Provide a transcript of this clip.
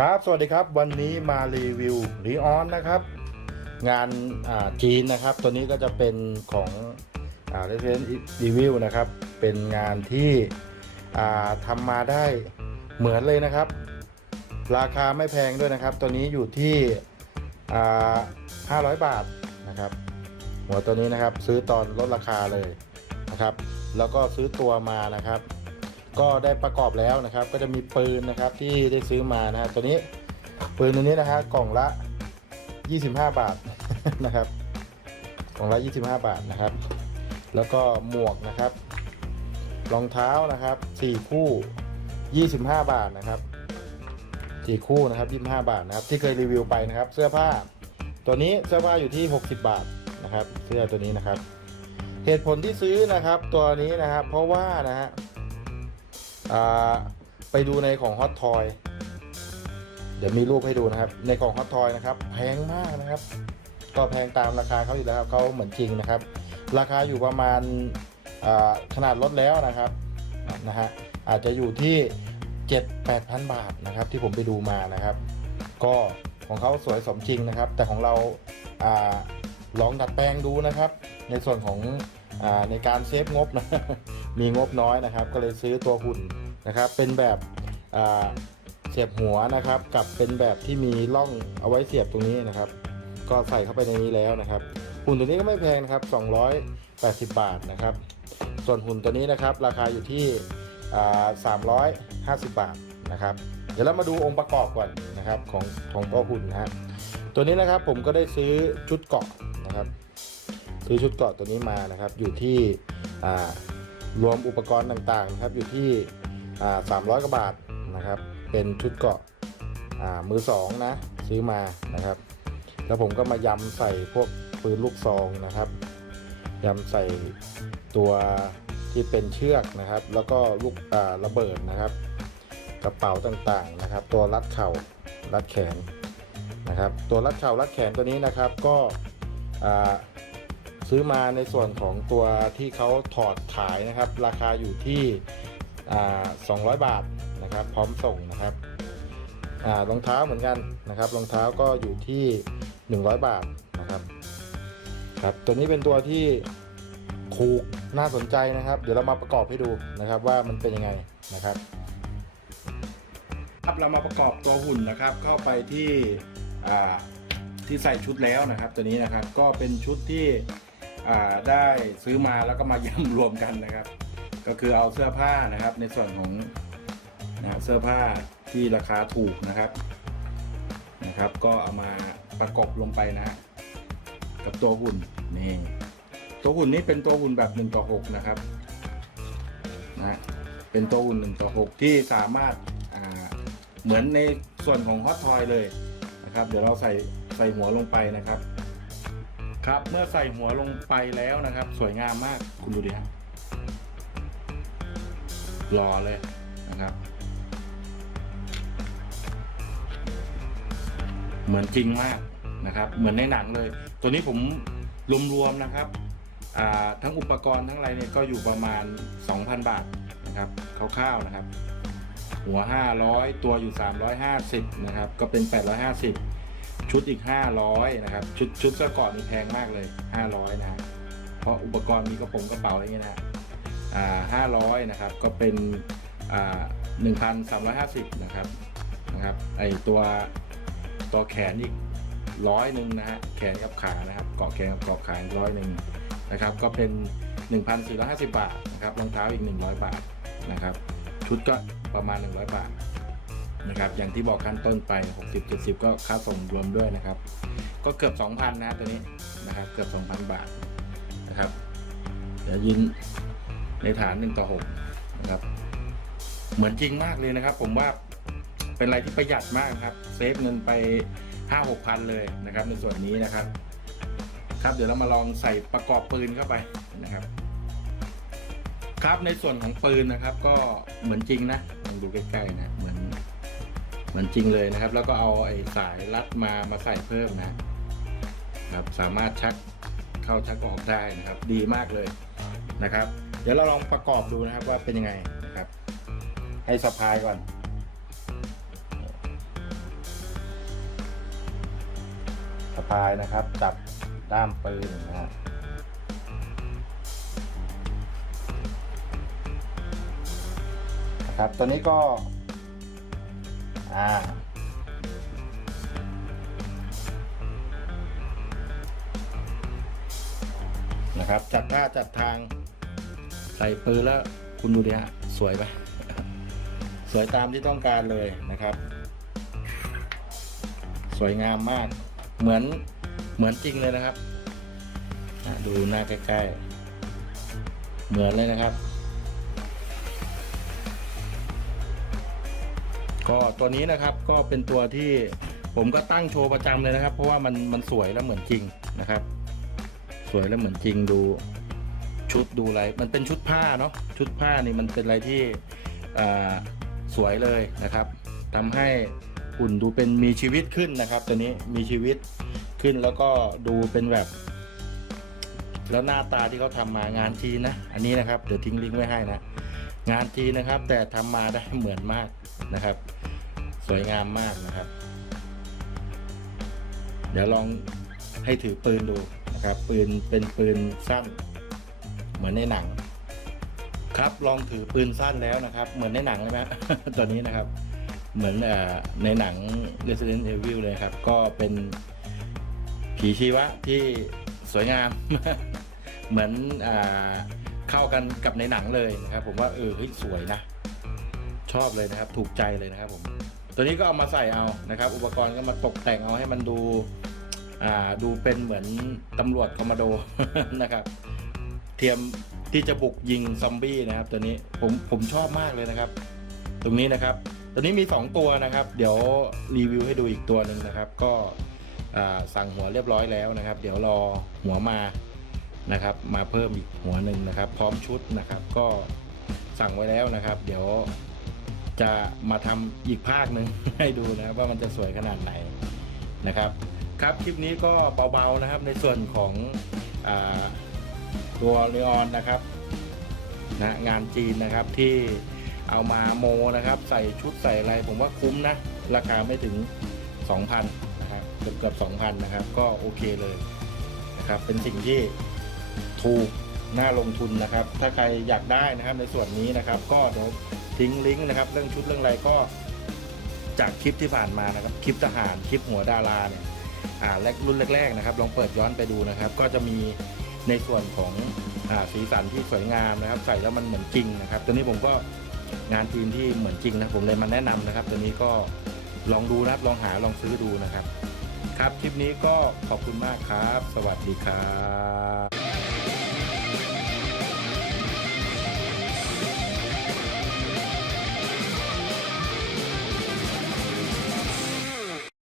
ครับ สวัสดีครับ วันนี้มารีวิวรีออนนะครับ งานอ่าจีนนะครับ ตัวนี้ก็จะเป็นของอ่า Resident Evil นะครับ เป็นงานที่อ่าทำมาได้เหมือนเลยนะครับ ราคาไม่แพงด้วยนะครับ ตัวนี้อยู่ที่อ่า500 บาทนะครับ หัวตัวนี้นะครับซื้อตอนลดราคาเลยนะครับ แล้วก็ซื้อตัวมานะครับ ก็ได้ประกอบแล้วนะครับ ก็จะมีปืนนะครับที่ได้ซื้อมานะฮะตัวนี้ปืนตัวนี้นะฮะกล่องละ 25 บาทนะครับกล่องละ 25 บาทนะครับ แล้วก็หมวกนะครับรองเท้านะครับ4คู่ 25 บาทนะครับ4คู่นะครับ25 บาทนะครับ ที่เคยรีวิวไปนะครับ เสื้อผ้า ตัวนี้เสื้อผ้าอยู่ที่ 60 บาทนะครับ เสื้อตัวนี้นะครับ เหตุผลที่ซื้อนะครับ ตัวนี้นะครับ เพราะว่านะฮะ ไปดูในของ Hot Toy เดี๋ยวมีรูปให้ดูนะครับ ในของ Hot Toy นะครับ แพงมากนะครับ ก็แพงตามราคาเขาอยู่แล้วครับเขาเหมือนจริงนะครับ ราคาอยู่ประมาณขนาดลดแล้วนะครับนะฮะอาจจะอยู่ที่ 7 8พันบาทนะครับที่ผมไปดูมานะครับ ก็ของเขาสวยสมจริงนะครับ แต่ของเราลองดัดแปลงดูนะครับ ในส่วนของอในการเซฟงบนะ มีงบน้อยนะครับ ก็เลยซื้อตัวหุ่นนะครับ เป็นแบบเสียบหัวนะครับ กับเป็นแบบที่มีร่องเอาไว้เสียบตรงนี้นะครับ ก็ใส่เข้าไปในนี้แล้วนะครับ หุ่นตัวนี้ก็ไม่แพงนะครับ 280 บาทนะครับ ส่วนหุ่นตัวนี้นะครับราคาอยู่ที่อ่า350 บาทนะครับ เดี๋ยวเรามาดูองค์ประกอบก่อนนะครับของของตัวหุ่นนะฮะตัวนี้นะครับผมก็ได้ซื้อชุดเกาะนะครับ ซื้อชุดเกาะตัวนี้มานะครับ อยู่ที่ รวมอุปกรณ์ต่างๆนะครับอยู่ที่ 300 กว่าบาทนะครับ เป็นชุดเกาะมือสองนะซื้อมานะครับ แล้วผมก็มายำใส่พวกปืนลูกซองนะครับยำใส่ตัวที่เป็นเชือกนะครับ แล้วก็ลูกระเบิดนะครับ กระเป๋าต่างๆนะครับ ตัวรัดเข่ารัดแขนนะครับ ตัวรัดเข่ารัดแขนตัวนี้นะครับก็ ซื้อมาในส่วนของตัวที่เขาถอดขายนะครับ ราคาอยู่ที่ 200 บาทนะครับ พร้อมส่งนะครับรองเท้าเหมือนกันนะครับรองเท้าก็อยู่ที่ 100 บาทนะครับครับตัวนี้เป็นตัวที่ถูกน่าสนใจนะครับ เดี๋ยวเรามาประกอบให้ดูนะครับว่ามันเป็นยังไงนะครับครับเรามาประกอบตัวหุ่นนะครับ เข้าไปที่ที่ใส่ชุดแล้วนะครับ ตัวนี้นะครับก็เป็นชุดที่ ได้ซื้อมาแล้วก็มายำรวมกันนะครับ ก็คือเอาเสื้อผ้านะครับในส่วนของนะเสื้อผ้าที่ราคาถูกนะครับนะครับ ก็เอามาประกบลงไปนะ กับตัวหุ่นนี่ตัวหุ่นนี้เป็นตัวหุ่นแบบ1ต่อ6นะครับนะเป็นตัวหุ่น1ต่อ6ที่สามารถเหมือนในส่วนของฮอตทอยเลยนะครับ เดี๋ยวเราใส่ใส่หัวลงไปนะครับ ครับเมื่อใส่หัวลงไปแล้วนะครับ สวยงามมากคุณดูดิฮะรอเลยนะครับ เหมือนจริงมากนะครับ เหมือนในหนังเลย ตัวนี้ผมรวมๆนะครับทั้งอุปกรณ์ทั้งอะไรเนี่ยก็อยู่ประมาณ 2,000 บาทนะครับคร่าวๆนะครับ หัว 500 ตัวอยู่ 350 นะครับ ก็เป็น 850 ชุดอีก 500 นะครับ ชุดชุดเสื้อเกราะนี่แพงมากเลย 500 นะฮะเพราะอุปกรณ์มีกระโปรงกระเป๋าอะไรเงี้ยนะฮะอ่า500 นะครับ ก็เป็นอ่า1,350 นะครับนะครับไอตัวตัวแขนอีกร้อยหนึ่งนะฮะแขนกับขานะครับเกาะแขนกับเกาะขาร้อยหนึ่งนะครับ ก็เป็น 1,450 บาทนะครับรองเท้าอีก 100 บาทนะครับ ชุดก็ประมาณ 100 บาท นะครับ อย่างที่บอกขั้นต้นไป 60 70 ก็ค่าส่งรวมด้วยนะครับ ก็เกือบ 2,000 นะตัวนี้นะครับ เกือบ 2,000 บาทนะครับ เดี๋ยวยินในฐาน1ต่อ6นะครับ เหมือนจริงมากเลยนะครับ ผมว่าเป็นอะไรที่ประหยัดมากครับเซฟเงินไป 5 6พันเลยนะครับ ในส่วนนี้นะครับ ครับเดี๋ยวเรามาลองใส่ประกอบปืนเข้าไปนะครับ ครับในส่วนของปืนนะครับ ก็เหมือนจริงนะลองดูใกล้ๆนะ มันจริงเลยนะครับ แล้วก็เอาไอ้สายรัดมามาใส่เพิ่มนะครับสามารถชักเข้าชักออกได้นะครับ ดีมากเลยนะครับ เดี๋ยวเราลองประกอบดูนะครับว่าเป็นยังไงนะครับ ให้สะพายก่อนสะพายนะครับ จับด้ามปืนนะครับครับตอนนี้ก็ อ่านะครับ จัดท่าจัดทางใส่ปืนแล้วคุณดูดิฮะสวยไหมสวยตามที่ต้องการเลยนะครับ สวยงามมากเหมือนเหมือนจริงเลยนะครับ ดูหน้าใกล้ๆ เหมือนเลยนะครับ ก็ตัวนี้นะครับก็เป็นตัวที่ผมก็ตั้งโชว์ประจำเลยนะครับ เพราะว่ามันมันสวยแล้วเหมือนจริงนะครับ สวยแล้วเหมือนจริงดูชุดดูอะไรมันเป็นชุดผ้าเนาะชุดผ้านี่มันเป็นอะไรที่สวยเลยนะครับทำให้หุ่นดูเป็นมีชีวิตขึ้นนะครับ ตัวนี้มีชีวิตขึ้นแล้วก็ดูเป็นแบบ แล้วหน้าตาที่เขาทำมางานจีนนะ อันนี้นะครับเดี๋ยวทิ้งลิงก์ไว้ให้นะ งานจีนนะครับ แต่ทำมาได้เหมือนมากนะครับ สวยงามมากนะครับ เดี๋ยวลองให้ถือปืนดูนะครับ ปืนเป็นปืนสั้น เหมือนในหนัง ครับลองถือปืนสั้นแล้วนะครับ เหมือนในหนังเลยไหมตอนนี้นะครับ เหมือนอในหนัง Resident Evil เลยครับ ก็เป็นผีชีวะที่สวยงาม เหมือนอา เข้ากันกับในหนังเลยนะครับ ผมว่าเออเฮ้ยสวยนะ ชอบเลยนะครับ ถูกใจเลยนะครับผม ตัวนี้ก็เอามาใส่เอานะครับ อุปกรณ์ก็มาตกแต่งเอาให้มันดูอ่าดูเป็นเหมือนตำรวจคอมมานโดนะครับ เทียมที่จะบุกยิงซอมบี้นะครับ ตัวนี้ผมผมชอบมากเลยนะครับ ตรงนี้นะครับ ตัวนี้มี 2 ตัวนะครับ เดี๋ยวรีวิวให้ดูอีกตัวหนึ่งนะครับ ก็สั่งหัวเรียบร้อยแล้วนะครับ เดี๋ยวรอหัวมา นะครับ มาเพิ่มอีกหัวหนึ่งนะครับ พร้อมชุดนะครับ ก็สั่งไว้แล้วนะครับ เดี๋ยวจะมาทำอีกภาคหนึ่งให้ดูนะครับว่ามันจะสวยขนาดไหนนะครับ ครับคลิปนี้ก็เบาๆนะครับในส่วนของอตัวเลออนนะครับนะงานจีนนะครับที่เอามาโมนะครับ ใส่ชุดใส่อะไรผมว่าคุ้มนะ ราคาไม่ถึง 2,000 นะครับเกือบเกือบ2,000 นะครับ ก็โอเคเลยนะครับ เป็นสิ่งที่ ถูกน่าลงทุนนะครับ ถ้าใครอยากได้นะครับในส่วนนี้นะครับ ก็เดี๋ยวทิ้งลิงก์นะครับ เรื่องชุดเรื่องอะไรก็จากคลิปที่ผ่านมานะครับ คลิปทหารคลิปหัวดาราเนี่ยอ่าแรกรุ่นแรกๆนะครับ ลองเปิดย้อนไปดูนะครับ ก็จะมีในส่วนของอ่าสีสันที่สวยงามนะครับ ใส่แล้วมันเหมือนจริงนะครับ ตัวนี้ผมก็งานจีนที่เหมือนจริงนะผมเลยมาแนะนำนะครับ ตัวนี้ก็ลองดูนะครับลองหาลองซื้อดูนะครับ ครับคลิปนี้ก็ขอบคุณมากครับ สวัสดีครับ